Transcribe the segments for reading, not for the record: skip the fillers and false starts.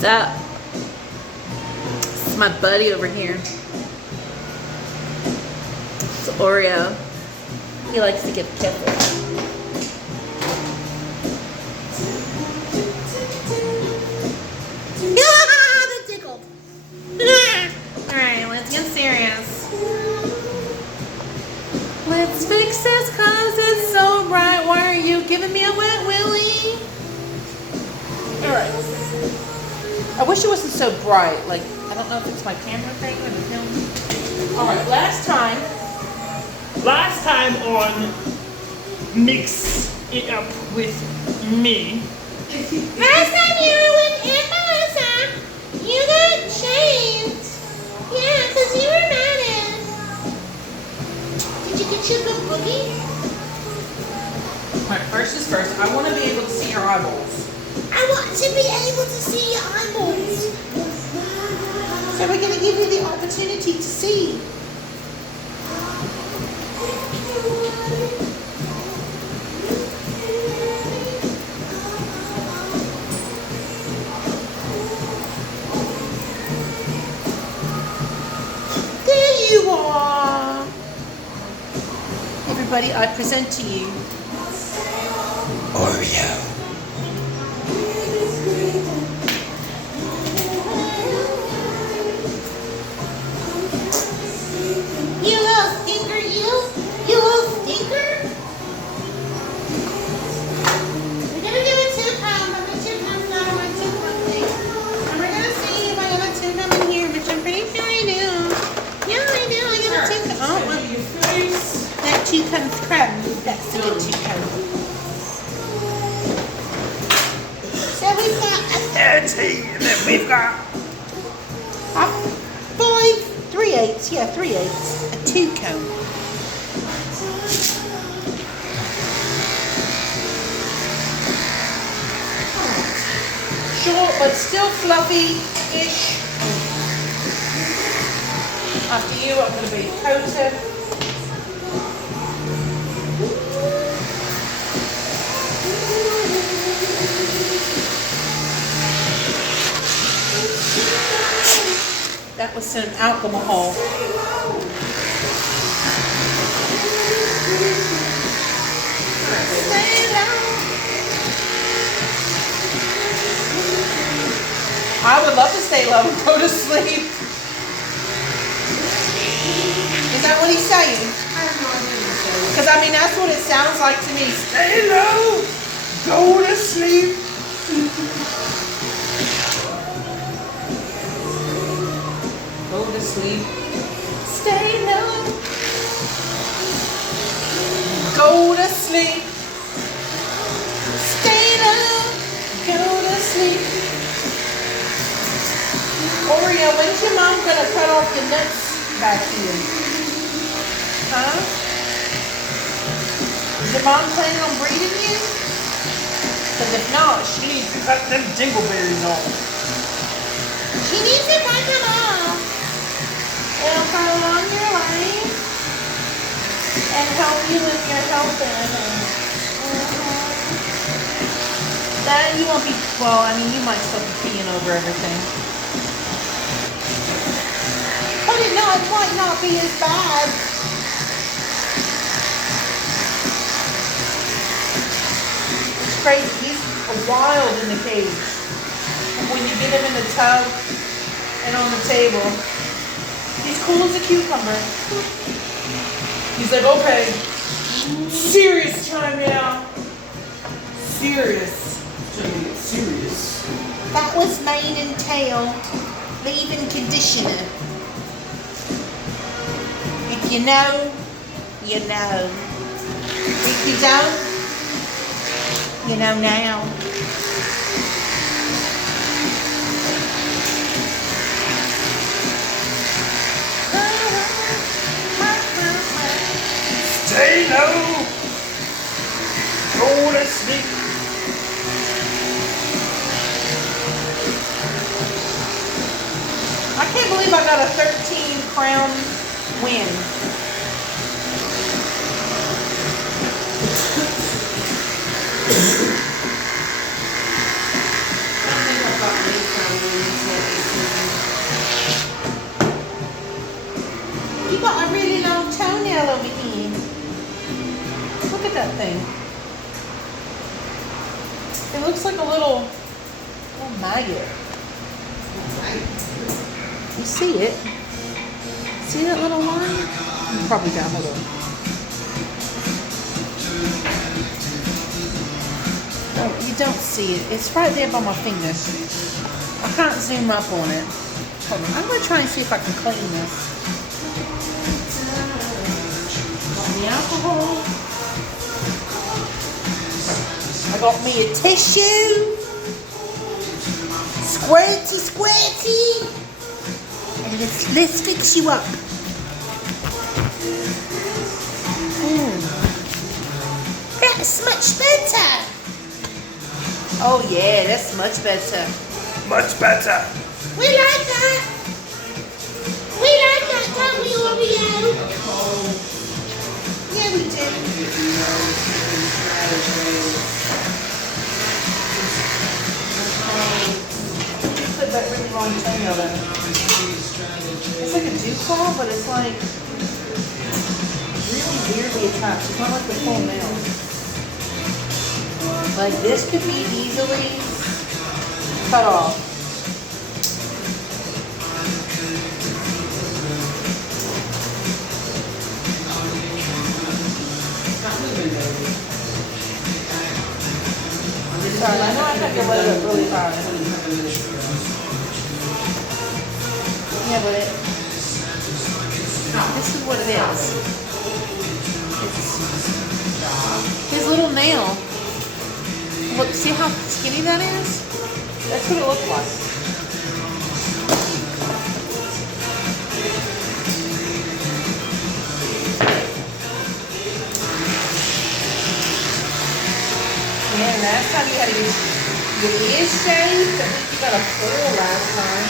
What's up? This is my buddy over here. It's Oreo. He likes to get kisses. That tickled. Alright, let's get serious. Let's fix this cause it's so bright. Why are you giving me a wet willy? Alright. I wish it wasn't so bright. Like, I don't know if it's my camera thing or the film. Alright, last time on Mix It Up With Me. Last time you were with Aunt Melissa, you got shaved. Yeah, because you were mad at. Did you get your good boogie? Alright, first is first. I want to be able to see your eyeballs. I want to be able to see your eyeballs. So we're going to give you the opportunity to see. There you are. Everybody, I present to you Oreo. That's a good toucan. So we've got a 30, and then we've got a 5, 3/8, yeah, 3/8, a toucan. Short, but still fluffy-ish. After you, I'm going to be Kota. That was some alcohol. Stay low. I would love to stay low and go to sleep. Is that what he's saying? Because I mean, that's what it sounds like to me. Stay low. Go to sleep. Go to sleep. Stay low. Go to sleep. Stay low. Go to sleep. Oreo, when's your mom gonna cut off your nuts back here? Huh? Is your mom planning on breeding you? Because if not, she needs to cut them dingleberries off. She needs to cut them off. It'll prolong your life and help you with your health and then you won't be, well, I mean, you might still be peeing over everything. But it might not be as bad. It's crazy. He's wild in the cage. When you get him in the tub and on the table, he's cool as a cucumber. He's like, okay, serious time now. Serious. Serious. That was mane and tail, leave-in conditioner. If you know, you know. If you don't, you know now. Stay low. Go to sleep. I can't believe I got a 13-crown win. I think I got 8 crown win. that thing. It looks like a little maggot. You see it? See that little line? You probably got hold on. Oh, you don't see it. It's right there by my finger. I can't zoom up on it. Hold on. I'm going to try and see if I can clean this. The alcohol. I got me a tissue. Squirty, squirty. And let's fix you up. That's much better. Oh yeah, that's much better. Much better. We like that. We like that, don't we, Oreo? Yeah, we do. Put that really long toenail there. It's like a dew claw, but it's like really weirdly attached. It's not like the full nail. Like this could be easily cut off. Sorry, I know I have to let it really hard. Yeah, but this is what it is. It's his little nail. Look, see how skinny that is? That's what it looked like. Yeah, last time you had to get your ears shaved. I think you got a 4 last time.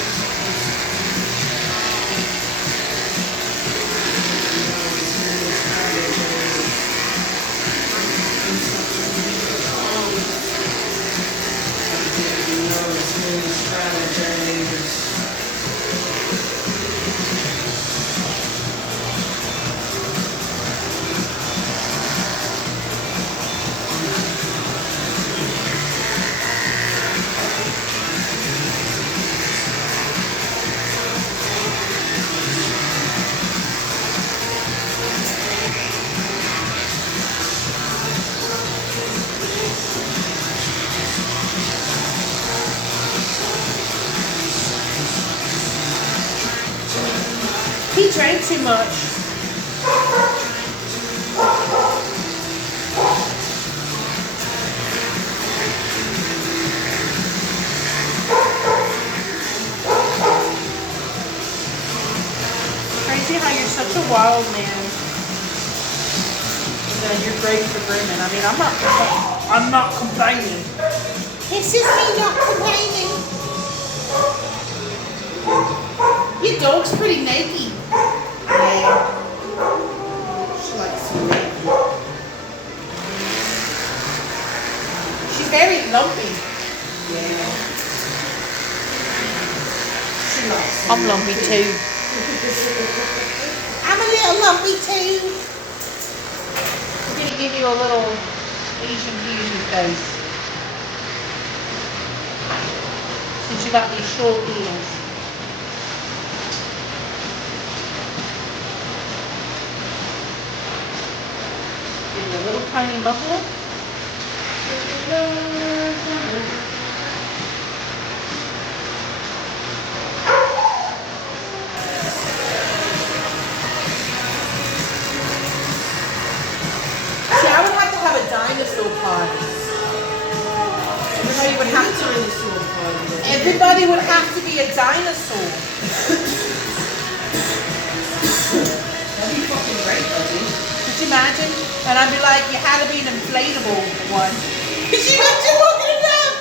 He drank too much. Crazy how you're such a wild man. And you're great for grooming. I mean, I'm not complaining. This is me not complaining. Your dog's pretty naked. Yeah. She likes to naked. She's very lumpy. Yeah. She likes to I'm lumpy too. I'm a little lumpy too. I'm going to give you a little Asian fusion face. Since you got these short ears. Give you a little tiny bubble. See, I would like to have a dinosaur party. Everybody would have to. Everybody would have to be a dinosaur. That'd be fucking great, buddy. Could you imagine? And I'd be like, you had to be an inflatable one. Could you imagine walking around?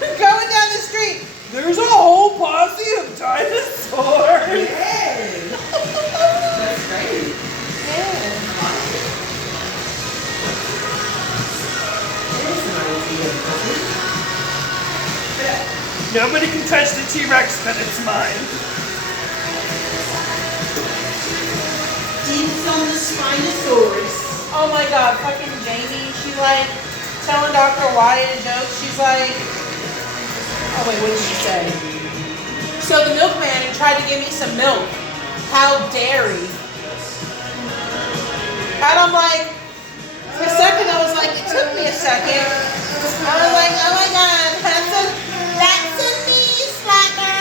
We're going down the street. There's a whole posse of dinosaurs. Yay! That's great. Yeah. There's an idea, buddy. Nobody can touch the T-Rex, but it's mine. Dibs on the Spinosaurus. Oh my god, fucking Jamie, she's like telling Dr. Wyatt a joke. She's like, oh wait, what did she say? So the milkman tried to give me some milk. How dare he? And I'm like, for a second I was like, it took me a second. I was like, oh my god, that's a knee slapper.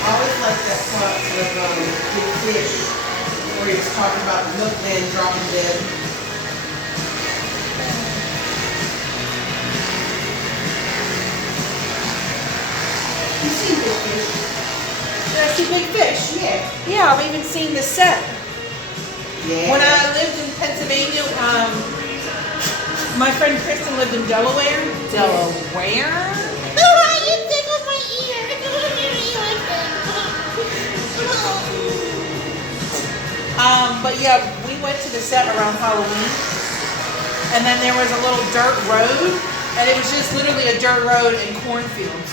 I always like that part of Big Fish, where he was talking about the milkman dropping dead. You seen Big Fish? Did I see Big Fish? Yeah. Yeah, I've even seen the set. Yeah. When I lived in Pennsylvania, my friend Kristen lived in Delaware. Delaware? You tickled my ear. But yeah, we went to the set around Halloween. And then there was a little dirt road. And it was just literally a dirt road and cornfields.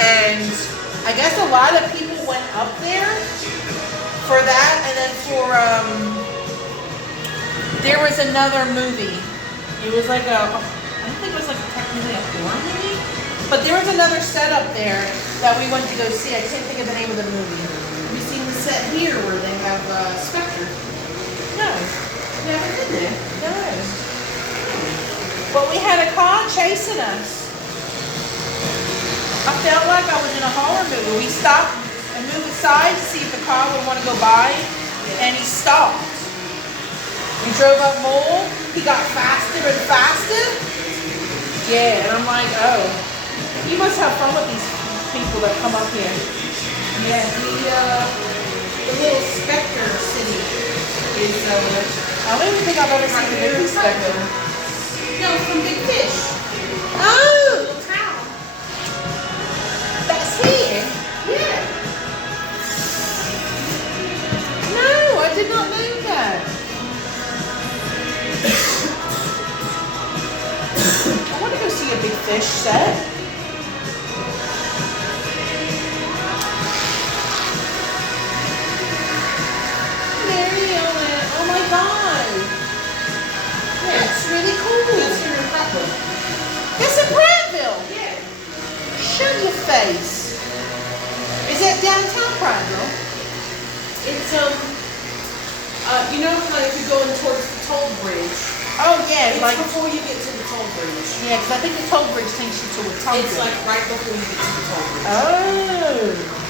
And I guess a lot of people went up there for that. And then for, there was another movie. It was like I don't think it was like technically a horror movie. But there was another set up there that we went to go see. I can't think of the name of the movie. Have you seen the set here where they have Spectre? No. Never been there. No. But we had a car chasing us. I felt like I was in a horror movie. We stopped and moved aside to see if the car would want to go by, and he stopped. We drove up more. He got faster and faster. Yeah, and I'm like, oh, you must have fun with these people that come up here. Yeah, the little Spectre city is I don't even think I've ever seen the movie Spectre. no, from Big Fish. Oh, Little town. that's here. Yeah. No, I did not know that. I want to go see a Big Fish set. Oh my god. Yeah, it's really cool. That's here in Prattville. It's in Prattville. Yeah. Show your face. Is that downtown Prattville? It's you know how if you're going towards the toll bridge. Oh yeah, It's like before you get to the toll bridge. yeah, because I think the toll bridge takes you to a toll It's bridge. like right before you get to the toll bridge. Oh.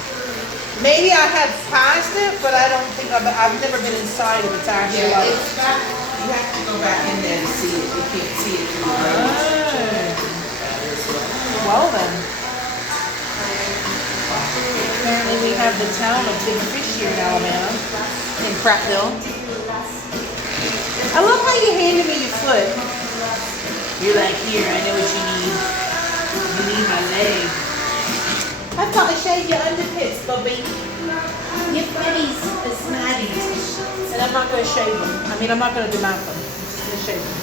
Maybe I had passed it, but I don't think I've never been inside of it actually. Yeah, it's back. You have to go back in there to see it. You can't see it through the road. Well then. Apparently we have the town of Big Fish here in Alabama, in Prattville. I love how you handed me your foot. You're like, here, I know what you need. You need my leg. I thought I shaved your underpits, Bobby. Your footies are smatties. And I'm not going to shave them. I mean, I'm not going to do my them. I'm just going to shave them.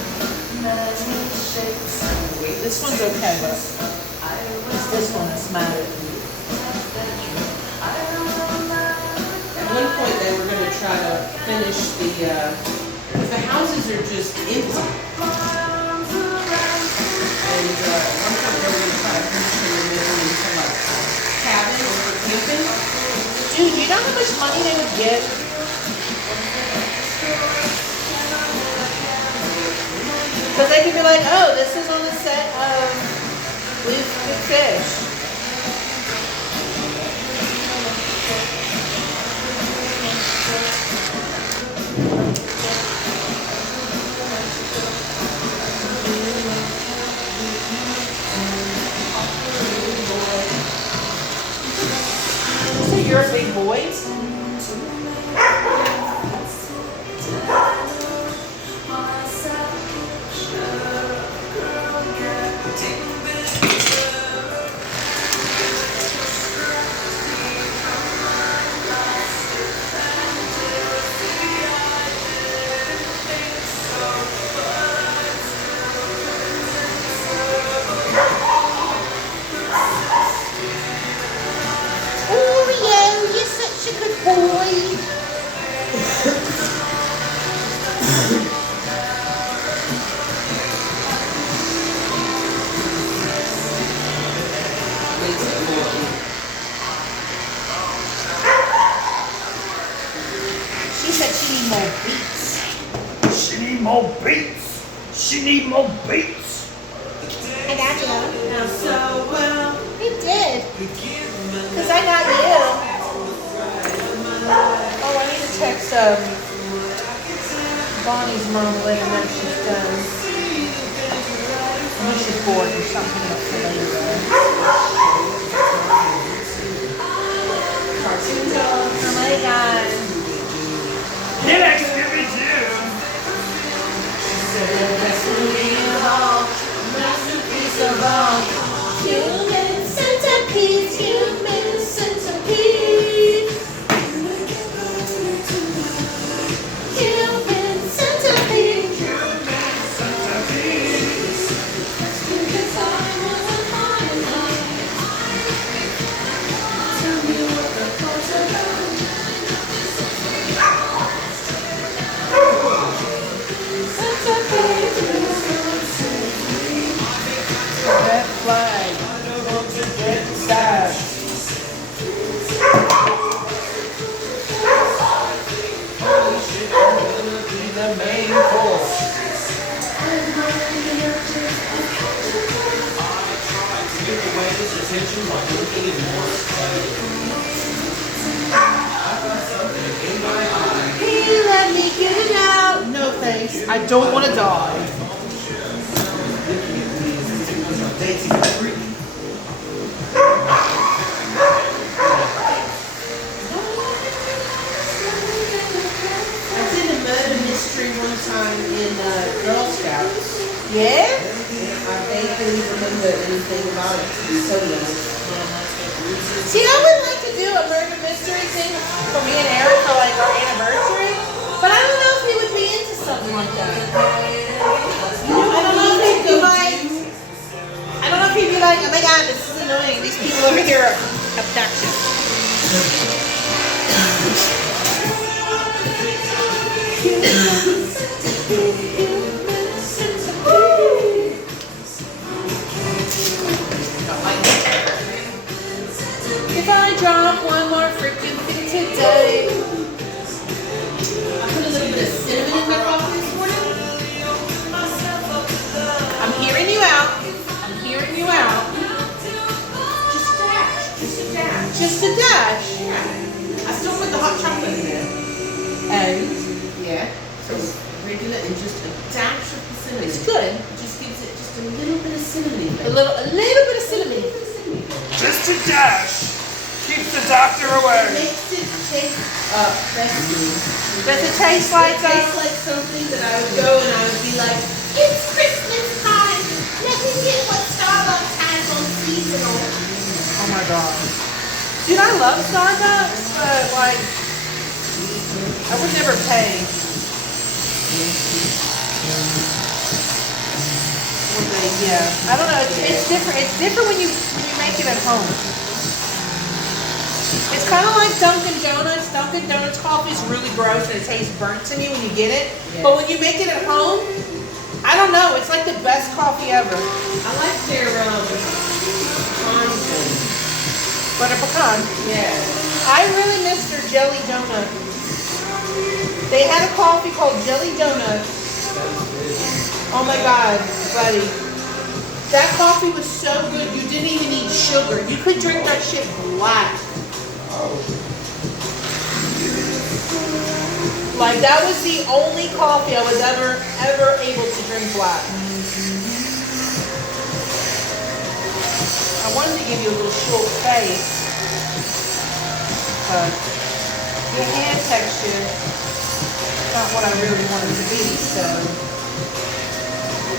This one's okay, but it's this one that's matted. At one point they were going to try to finish the houses are just empty. And one point they were going to try to finish them and make them into like cabins for camping. Dude, you know how much money they would get? Because they could be like, oh, this is on the set of Big Fish. So you're a big boy? you need more beats. I got you. Now, so, well, You did. Because I got you. Oh, I need to text Bonnie's mom and let her know she's done. I know she's bored or something else for later. cartoons on. Oh my god. Get next to me too. The best movie of all, masterpiece of all. Human centipede, human centipede. Human centipede. Tell me what the thoughts about. Red flag. Red stash. Holy shit, I'm gonna be the main course. Get away his attention while looking at more I've got something in my eye. Hey, let me get it out. No thanks. I don't want to die. Dating a freak. I did a murder mystery one time in Girl Scouts. Yeah? I vaguely remember anything about it. It's so young. See, I would like to do a murder mystery thing for me and Eric for like our anniversary, but I don't know if he would be into something like that. I don't know if he'd be like, oh my god, this is annoying. These people over here are obnoxious. If I drop one more freaking thing today. I put a little bit of cinnamon in my coffee this morning. I'm hearing you out. I'm hearing you out. Just a dash. Just a dash. Just a dash. Yeah. I still put the hot chocolate in there. And Yeah. So regular and just a dash of the cinnamon. it's good. It just gives it just a little bit of cinnamon. A little bit of cinnamon. Just a dash. Keeps the doctor It away. makes it taste festive. Does it taste like It tastes like something that I would go and I would be like, it's Christmas time. Let me get what Starbucks has on seasonal. Oh my god. Dude, I love Starbucks, but like, I would never pay. Yeah, I don't know. It's different. It's different when you make it at home. It's kind of like Dunkin' Donuts. Dunkin' Donuts coffee is really gross and it tastes burnt to me when you get it. Yeah. But when you make it at home, I don't know. It's like the best coffee ever. I like their pecan thing. Butter pecan. Yeah. I really miss their jelly donut. They had a coffee called Jelly Donut. Oh my god, buddy. That coffee was so good, you didn't even need sugar. You could drink that shit black. Like, that was the only coffee I was ever able to drink black. I wanted to give you a little short face, but your hand texture is not what I really wanted to be, so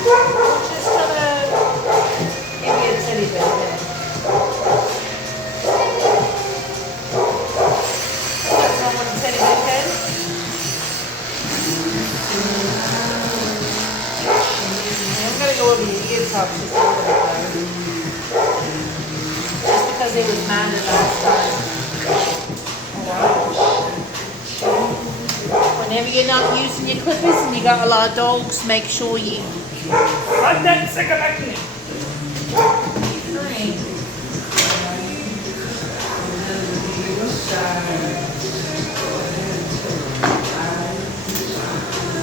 just gonna give you a teddy bear head. Nothing wrong with a teddy bear head. I'm gonna go over your ear tops just a little bit though. Just because it was mine the last time. Whenever you're not using your clippers and you got a lot of dogs, make sure you I'm that sick of acne.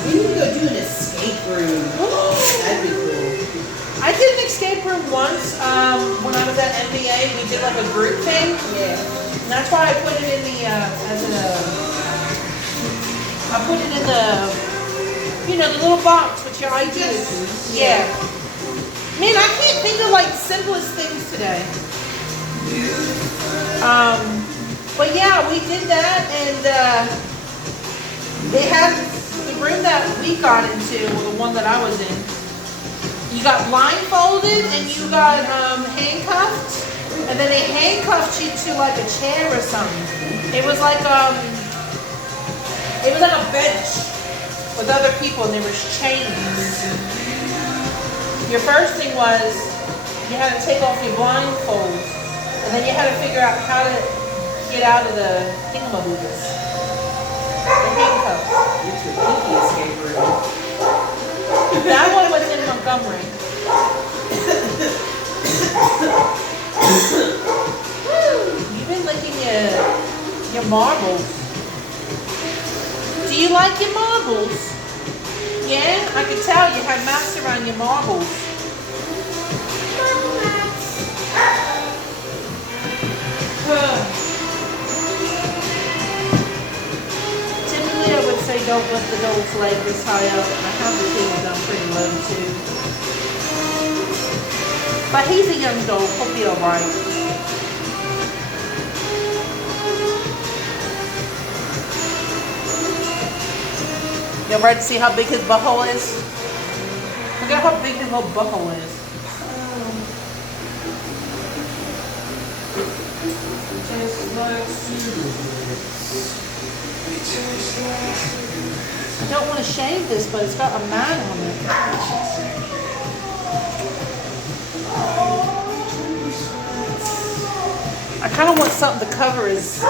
We need to go do an escape room. That'd escape room once, when I was at NBA, we did like a group thing. Yeah. And that's why I put it in the, I put it in the, the little box with your IDs. Yeah. Man, I can't think of like simplest things today. But yeah, we did that, and they had the room that we got into, or the one that I was in. You got blindfolded and you got handcuffed, and then they handcuffed you to like a chair or something. It was like a bench with other people, and there was chains. Your first thing was you had to take off your blindfold, and then you had to figure out how to get out of the thingamaboobas. The handcuffs. It's your pinky escape room. That one was in Montgomery. You've been licking your marbles. Do you like your marbles? Yeah, I could tell you had mats around your marbles. Typically, I would say don't lift the dog's leg this high up. I have the table down pretty low too. But he's a young dog. He'll be alright. You ready to see how big his butthole is? Look at how big his little butthole is. I don't want to shave this, but it's got a man on it. I kind of want something to cover his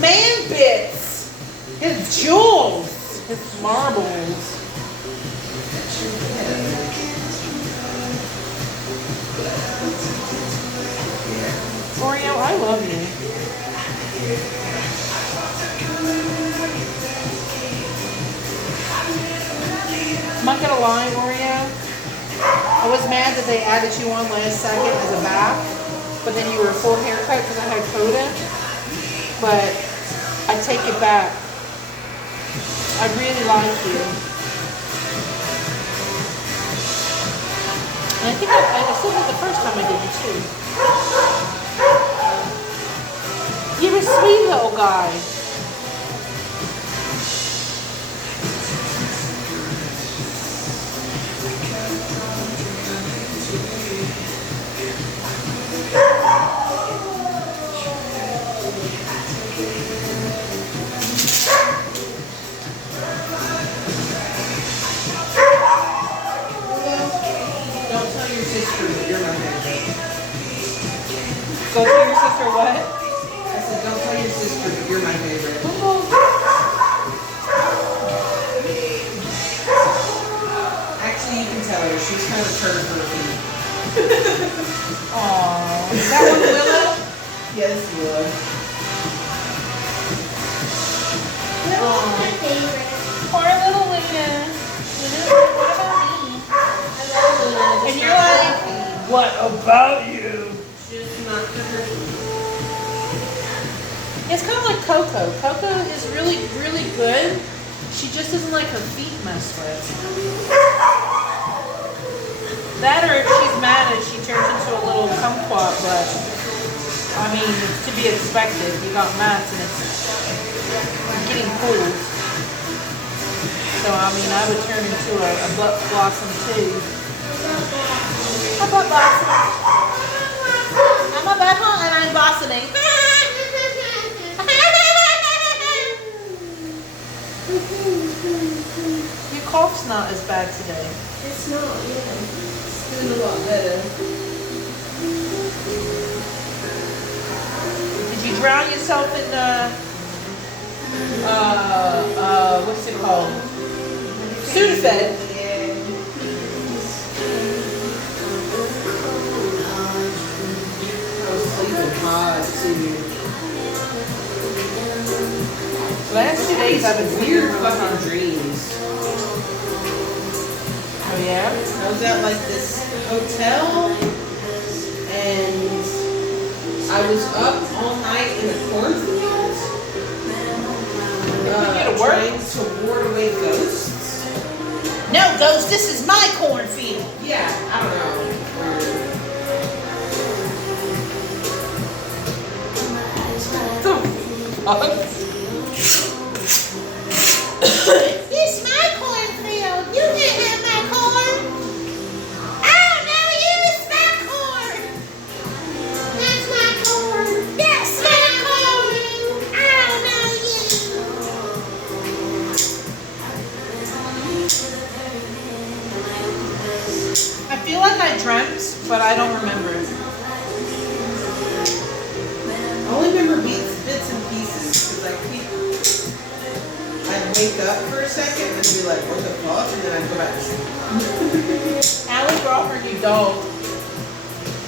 man bits, his jewels, his marbles. Oreo, I love you. I'm not gonna lie, Oreo. I was mad that they added you on last second as a bath, but then you were a full haircut because I had coda. But I take it back. I really like you. And I think I still think the first time I did you too. You're a sweet little guy. Don't tell your sister that you're my favorite. Go to your sister what? I said, don't tell your sister that you're my favorite. Actually, you can tell her. She's kind of turd for a feet. Aww. Is that one Willow? Yes, Willow. Willow's my favorite. Poor little Luna. What about me? I love Luna. And you're like, What about you? Just not for her feet. it's kind of like Coco. Coco is really, really good. She just doesn't like her feet messed with. That or if she's mad and she turns into a little kumquat, but I mean, it's to be expected. You got mats and it's getting cold. So I mean, I would turn into a butt blossom too. A butt blossom. I'm a butthole and I'm blossoming. Your cough's not as bad today. It's not, yeah. It's doing a lot better. Did you drown yourself in what's it called? Sudafed. Yeah. I was sleeping hard too. Last 2 days I've been Weird fucking dreams. was at like this hotel, and I was up all night in a cornfield, trying to ward away ghosts. No, Ghost, this is my cornfield. Yeah, I don't know. This is my cornfield. You can't have my corn. Oh, no, you is my corn. That's my corn. That's my corn. Oh, no, you. I feel like I dreamt, but I don't remember. I only remember bits and pieces because I'd wake up for a second and be like, what the fuck? And then I'd go back to sleep. Allie brought her new dog.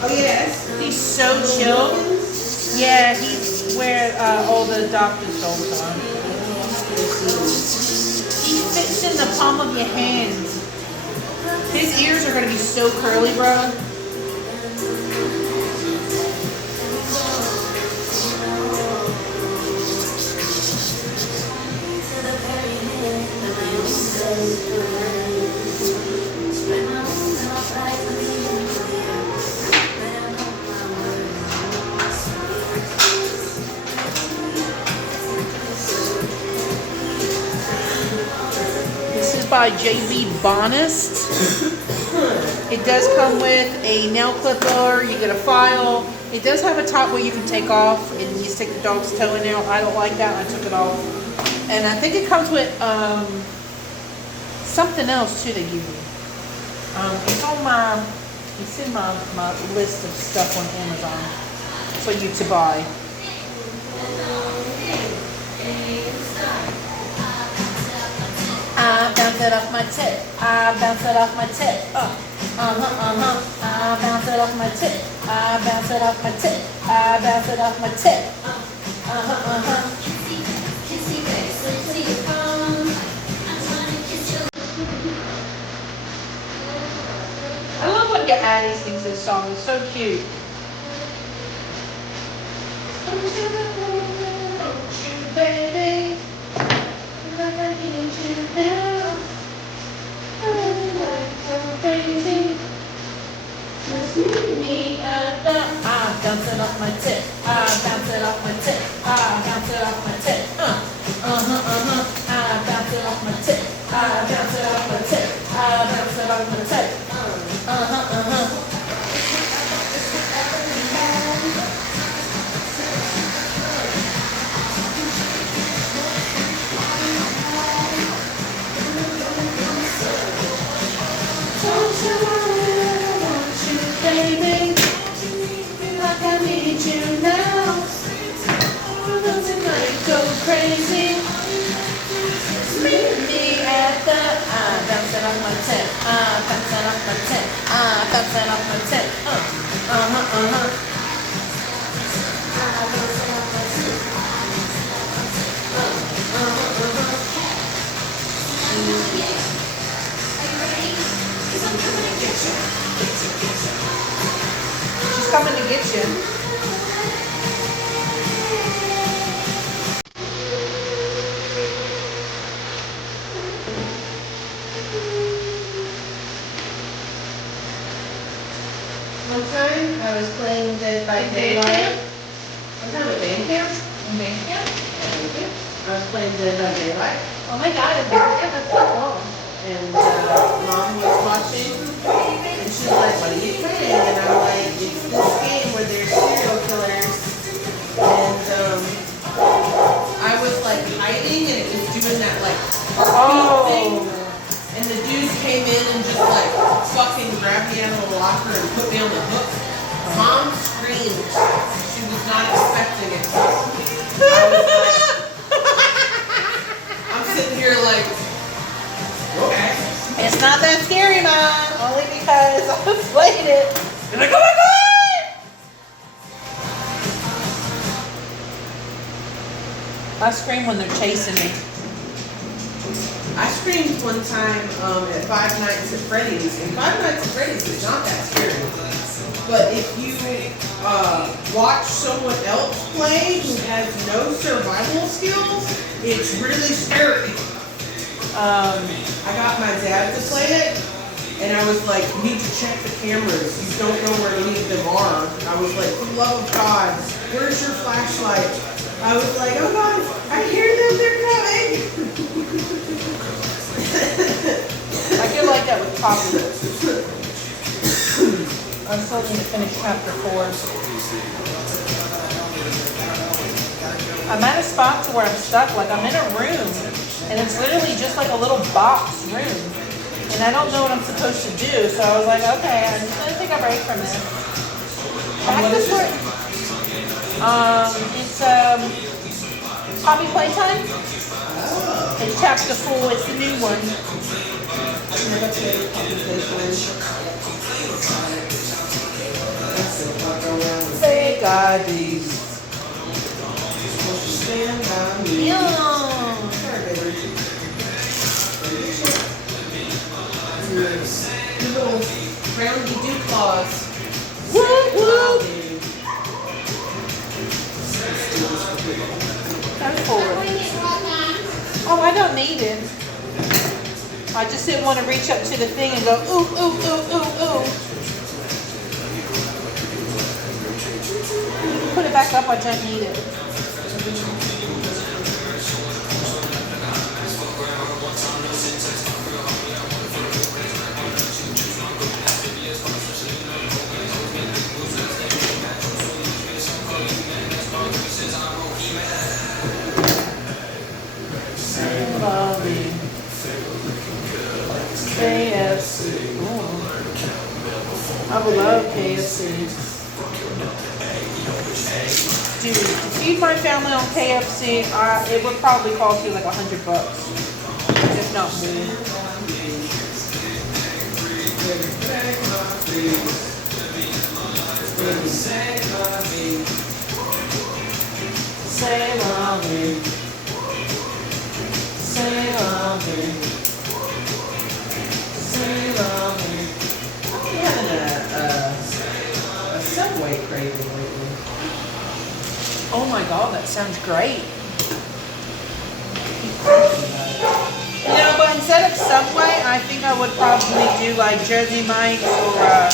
Oh, yes. He's so chill. Yeah, he's where all the doctor's dogs are. He fits in the palm of your hand. His ears are gonna be so curly, bro. This is by JB Bonest. It does come with a nail clipper. You get a file. It does have a top where you can take off and you stick the dog's toe in there. I don't like that. I took it off. And I think it comes with something else too they give you. It's in my list of stuff on Amazon for you to buy. I bounce it off my tip. I bounce it off my tip. I bounce it off my tip. I bounce it off my tip. I bounce it off my tip. I love when your Addie sings this song. It's so cute. Baby, like I need you now. Crazy. Just meet me at the. I bounce it off my tip. I bounce it off my tip. I bounce it off my tip. I bounce it off my tip. I bounce it off my tip. I bounce it off my tip. Baby, like I need you now. Tonight go crazy. Meet me at the. I bounce it off my tip. I bounce it off my tip. I bounce it off my tip. I bounce it off my tip. She's coming to get you. One time I was playing Dead by Daylight. What time was band camp? Band camp? I was playing Dead by Daylight. Oh my god, it's that's so long. And Mom was watching, and she's like, what are you playing? And I'm like, it's this game where there's serial killers. And I was like hiding, and it was doing that like heartbeat thing. And the dude came in and just like fucking grabbed me out of the locker and put me on the hook. Mom screamed. She was not expecting it. I was like, I'm sitting here like, okay. It's not that scary, Mom. Only because I played it. You're like, oh my god! I scream when they're chasing me. I I screamed one time at Five Nights at Freddy's, and Five Nights at Freddy's is not that scary. But if you watch someone else play who has no survival skills, it's really scary. I got my dad to play it, and I was like, you need to check the cameras. You don't know where any of them are. I was like, for the love of God, where's your flashlight? I was like, oh God, I hear them, they're coming. I feel like that with Poodle. I'm still going to finish chapter 4. I'm at a spot to where I'm stuck. Like I'm in a room, and it's literally just like a little box room. And I don't know what I'm supposed to do, so I was like, okay, I'm just going to take a break from this. Back to work. It's Poppy Playtime. Oh. It's chapter 4. It's the new one. I've never played Poppy Playtime. Say God these. Stand by me. Little roundy dew claws. Whoop, whoop. That's forward. Oh, I don't need it. I just didn't want to reach up to the thing and go, ooh, ooh, ooh, ooh, ooh. Put it back up, I don't need it. KFC. Oh. I would love KFC. Dude, to feed my family on KFC, it would probably cost you like $100, if not more. Say mommy. Say mommy. I'm having a Subway craving lately. Oh my God, that sounds great. You know, but instead of Subway, I think I would probably do like Jersey Mike's or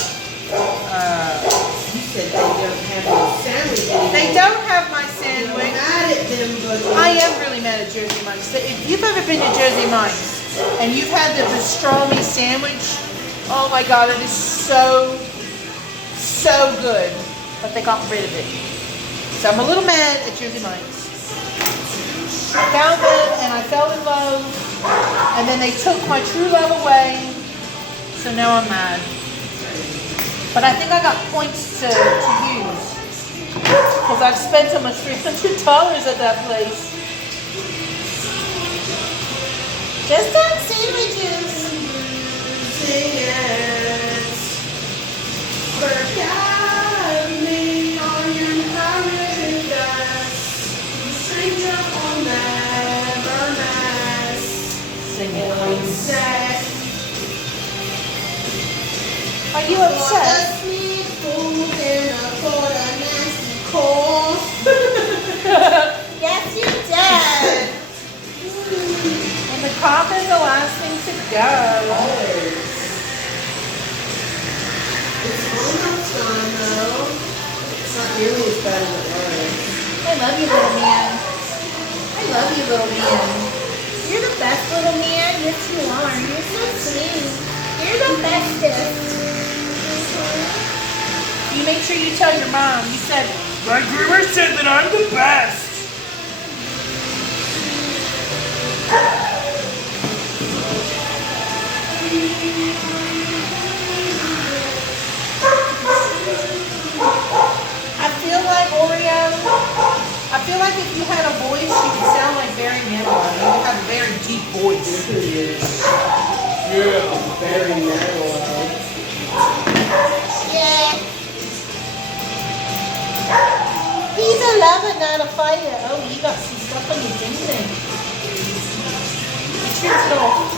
You said they don't have no sandwich anymore. they don't have my I'm sandwich. mad at them, but I am really mad at Jersey Mike's. If you've ever been to Jersey Mike's and you've had the pastrami sandwich, oh my God, it is so good. But they got rid of it. So I'm a little mad at Jersey Mike's. I found them and I fell in love, and then they took my true love away. So now I'm mad. But I think I got points to use because I've spent almost $300 at that place. Just on sandwiches. forgot me on your paradise. Stranger will never mess. Sing it, I'm please. sad. Are you upset? Yes, you did. And the cough is the last thing to go. Always. It's almost gone though. It's not nearly as bad as it was. I love you, little man. I love you, little man. You're the best little man. Yes, you are. You're so sweet. You're the bestest. You make sure you tell your mom. You said, My groomer said that I'm the best. I feel like Oreo. I feel like if you had a voice, you would sound like Barry Manilow. You would have a very deep voice. Yeah. Very narrow. Yeah. He's a lover, not a fighter. Oh, you got some stuff on your ding ding. You rinse it off.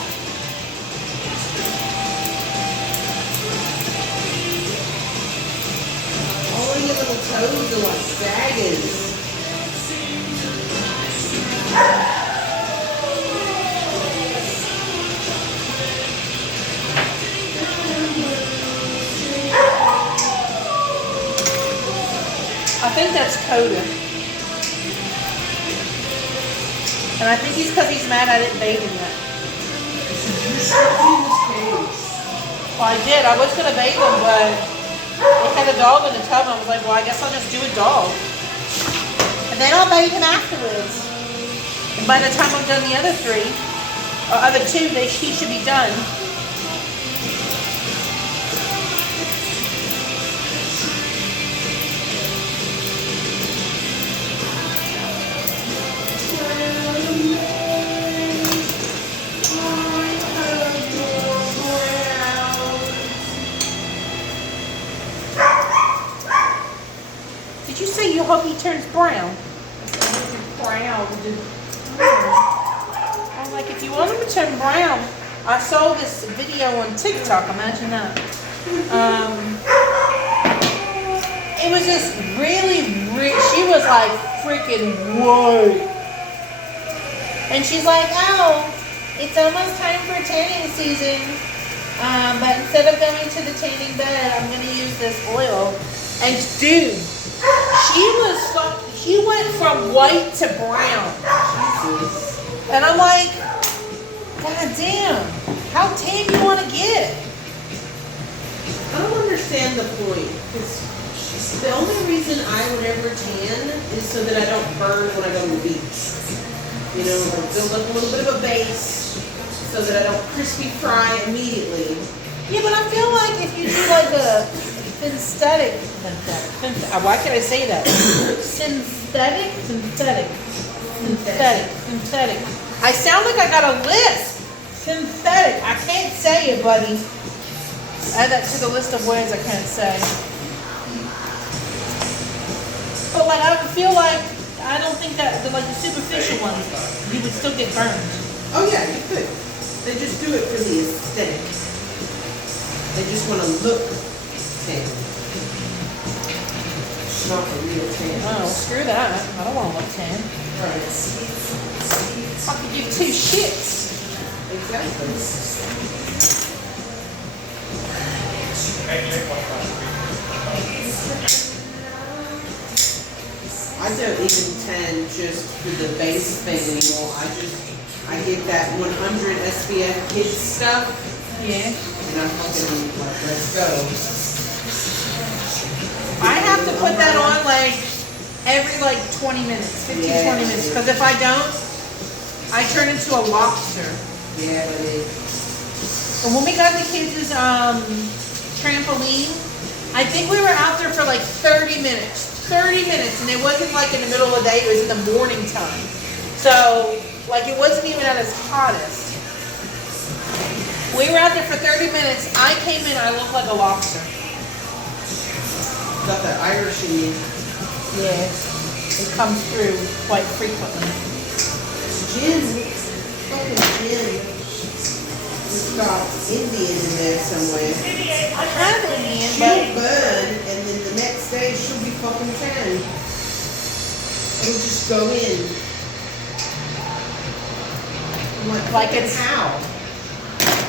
All of your little toes are like sagging. I think that's Coda. And I think he's because he's mad I didn't bathe him yet. Well, I did. I was going to bathe him, but they had a dog in the tub. And I was like, well, I guess I'll just do a dog. And then I'll bathe him afterwards. And by the time I'm done the other three, or other two, he should be done. Did you say you hope he turns brown? Brown. I'm like, if you want him to turn brown, I saw this video on TikTok, imagine that. It was just really, she was like freaking white. And she's like, oh, it's almost time for tanning season. But instead of going to the tanning bed, I'm going to use this oil. And dude, she went from white to brown. Jesus. And I'm like, God damn, how tan you want to get? I don't understand the point. Because the only reason I would ever tan is so that I don't burn when I go to the beach. You know, like build up a little bit of a base so that I don't crispy fry immediately. Yeah, but I feel like if you do like a synthetic, why can I say that? Synthetic. I sound like I got a lisp. Synthetic. I can't say it, buddy. Add that to the list of words I can't say. But like, I feel like, I don't think that, like the superficial ones, you would still get burned. Oh yeah, you could. They just do it for the aesthetic. They just want to look tan. Not a real tan. Oh, screw that. I don't want to look tan. Right. I could give two shits. Exactly. I don't even tan just for the base thing anymore. I get that 100 SPF kids stuff. Yeah. And I'm fucking like, let's go. I have to put that on like every like 20 minutes, 15, 20 minutes. Because if I don't, I turn into a lobster. Yeah, it is. And when we got the kids' trampoline, I think we were out there for like 30 minutes. 30 minutes, and it wasn't like in the middle of the day, it was in the morning time. So, like, it wasn't even at its hottest. We were out there for 30 minutes. I came in, I looked like a lobster. Got that Irish in you. Yeah, it comes through quite frequently. Gin. Fucking gin. It's got Indian in there somewhere. I have Indian, She'll burn, and then the next day she'll be fucking tan. It'll just go in. I'm Like it's- how?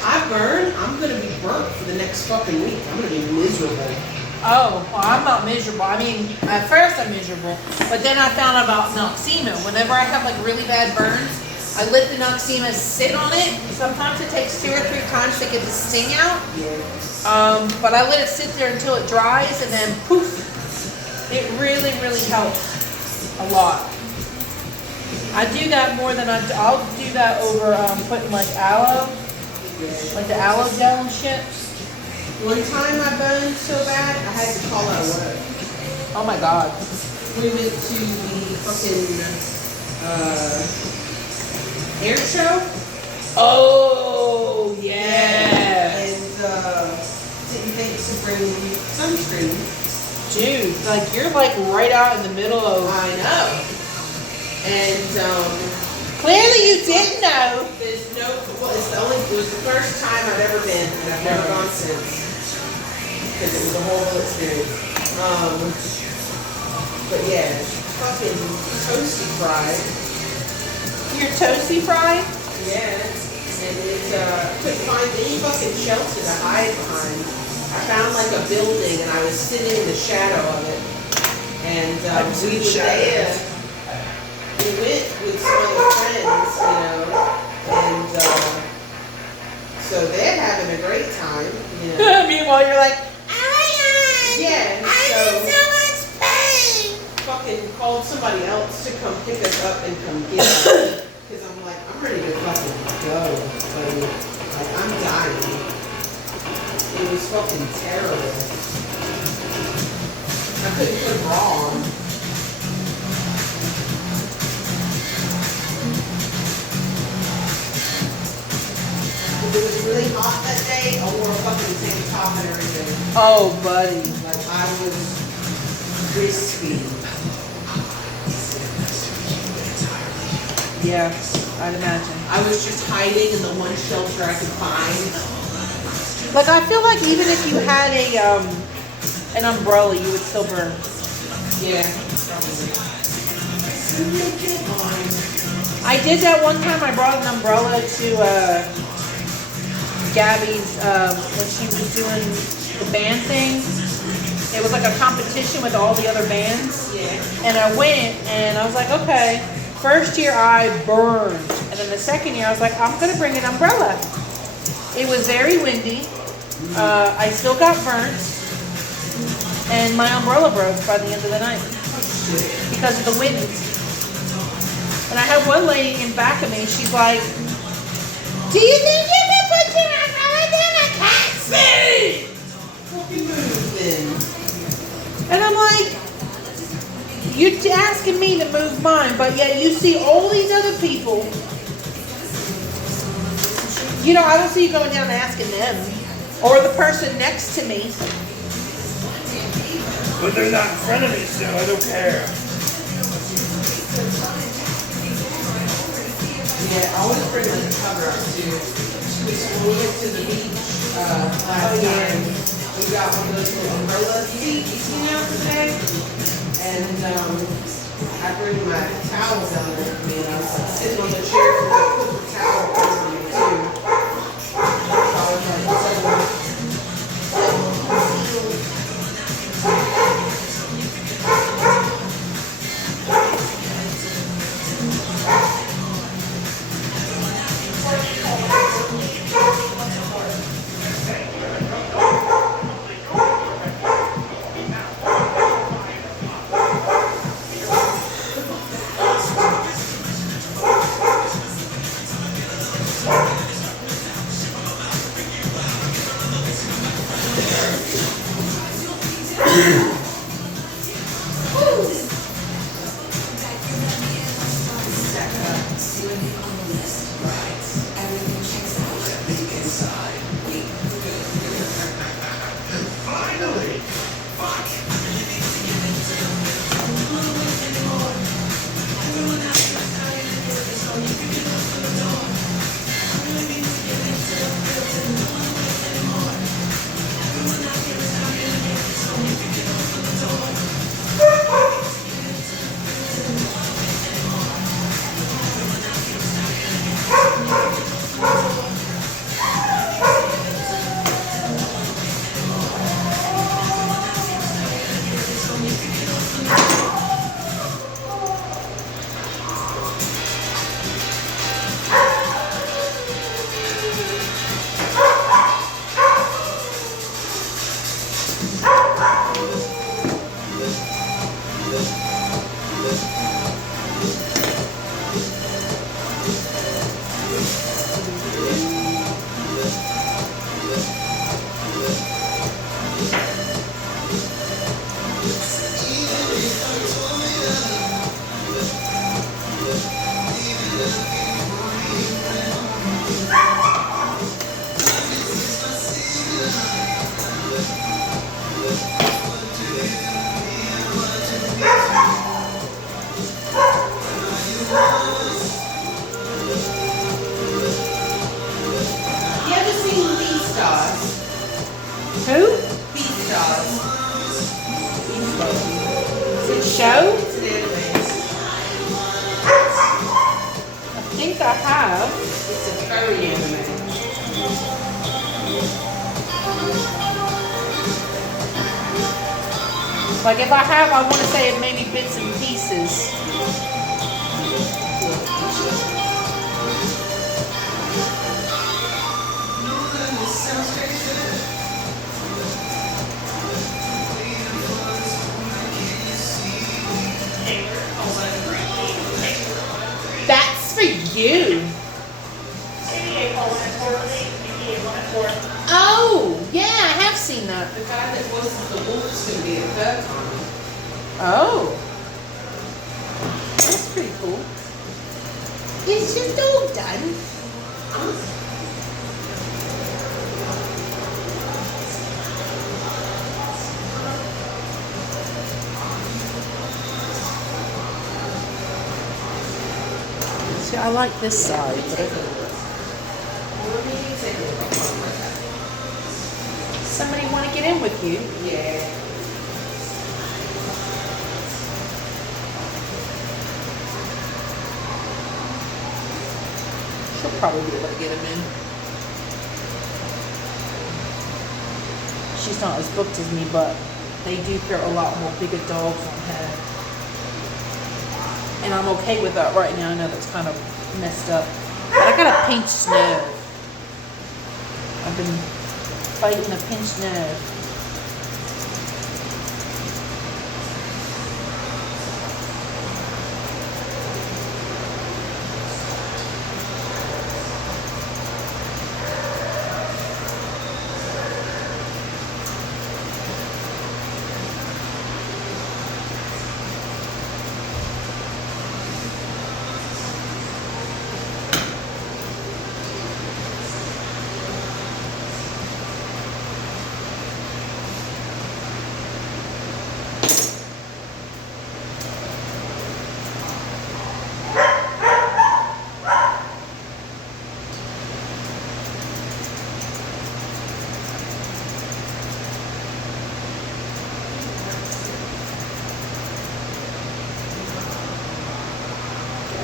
I burn, I'm gonna be burnt for the next fucking week. I'm gonna be miserable. Oh, well, I'm not miserable. I mean, at first I'm miserable, but then I found out about Noxema. Whenever I have like really bad burns, I let the Noxema sit on it. Sometimes it takes 2 or 3 times to get the sting out. Yeah. But I let it sit there until it dries, and then poof. It really, really helps a lot. I do that more than I'll do that over putting like aloe, like the aloe gel and shit. One time I burned so bad, I had to call out work. Oh my god. We went to the fucking air show. Oh yeah. And didn't think to bring sunscreen. Dude, like you're like right out in the middle of. I know. And Clearly you didn't know. there's well, it was the first time I'd ever been, and I've never gone since. Because it was a horrible experience. But yeah, fucking toasty fried. Your toasty fry? Yeah. And it couldn't find any fucking shelter to hide behind. I found like a building and I was sitting in the shadow of it. And we were there. We went with some other friends, you know, and so they're having a great time, you know. Meanwhile, you're like, Yeah, I'm in so so much pain. fucking called somebody else to come pick us up and come get us. Because I'm like, I'm ready to fucking go, buddy. Like, I'm dying. It was fucking terrible. I couldn't put a bra on. If it was really hot that day, I wore a fucking tank top and everything. oh, buddy. Like, I was crispy. Yeah, I'd imagine. I was just hiding in the one shelter I could find. Like, I feel like even if you had an umbrella, you would still burn. Yeah, probably. I did that one time. I brought an umbrella to Gabby's when she was doing the band thing. It was like a competition with all the other bands. Yeah. And I went and I was like, okay. First year I burned. And then the second year I was like, I'm going to bring an umbrella. It was very windy. I still got burnt. And my umbrella broke by the end of the night. Because of the wind. And I had one lady in back of me. She's like, do you think you can put your umbrella down? I can't see. Fucking move then. And I'm like, you're asking me to move mine, but yet you see all these other people. You know, I don't see you going down and asking them. Or the person next to me. But they're not in front of me, so I don't care. Yeah, I always bring like a cover up too. When we went to the beach last time, we got one of those little umbrella seats, you know, today. And I bring my towel down there with me, and I was like, sitting on the chair, and I put the towel over me too. So I was like, Who? Peace Jaws. Is it show? It's an anime. I think I have. It's a furry anime. Like if I have, I want to say it maybe bits and pieces. That's for you. Oh, yeah, I have seen that. The guy that voices the wolf's gonna be a third time. Oh. That's pretty cool. Is your dog done? See, I like this side, but somebody want to get in with you? Yeah. She'll probably be able to get him in. She's not as booked as me, but they do throw a lot more bigger dogs on her. And I'm okay with that right now. I know that's kind of messed up. But I got a pinched nerve. I've been fighting a pinched nerve.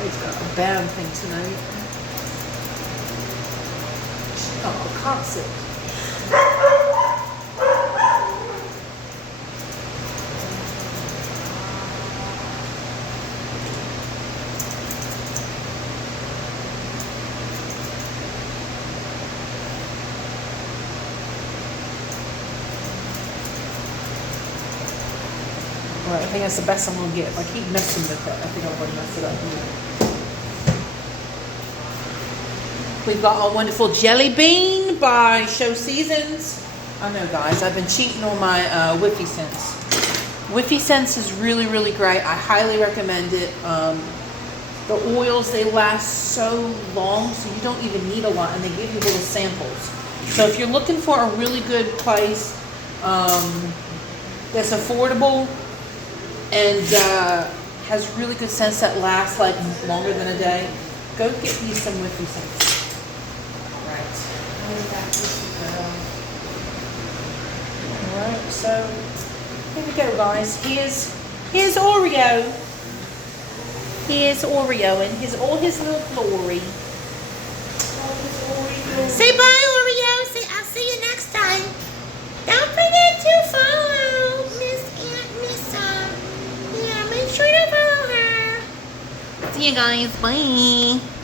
He's got a band thing tonight. Oh, a concert. Alright, I think that's the best I'm gonna get. If I keep messing with it, I think I'm gonna mess it up. We've got our wonderful jelly bean by Show Seasons. I know, guys, I've been cheating on my wiffyscents. Wiffyscents is really, really great. I highly recommend it. The oils, they last so long, so you don't even need a lot, and they give you little samples. So if you're looking for a really good place that's affordable and has really good scents that last like longer than a day, go get you some wiffyscents. Alright, so here we go, guys. Here's Oreo. Here's Oreo in all his little glory. Say bye, Oreo. Say I'll see you next time. Don't forget to follow yeah, make sure to follow her. See you guys. Bye.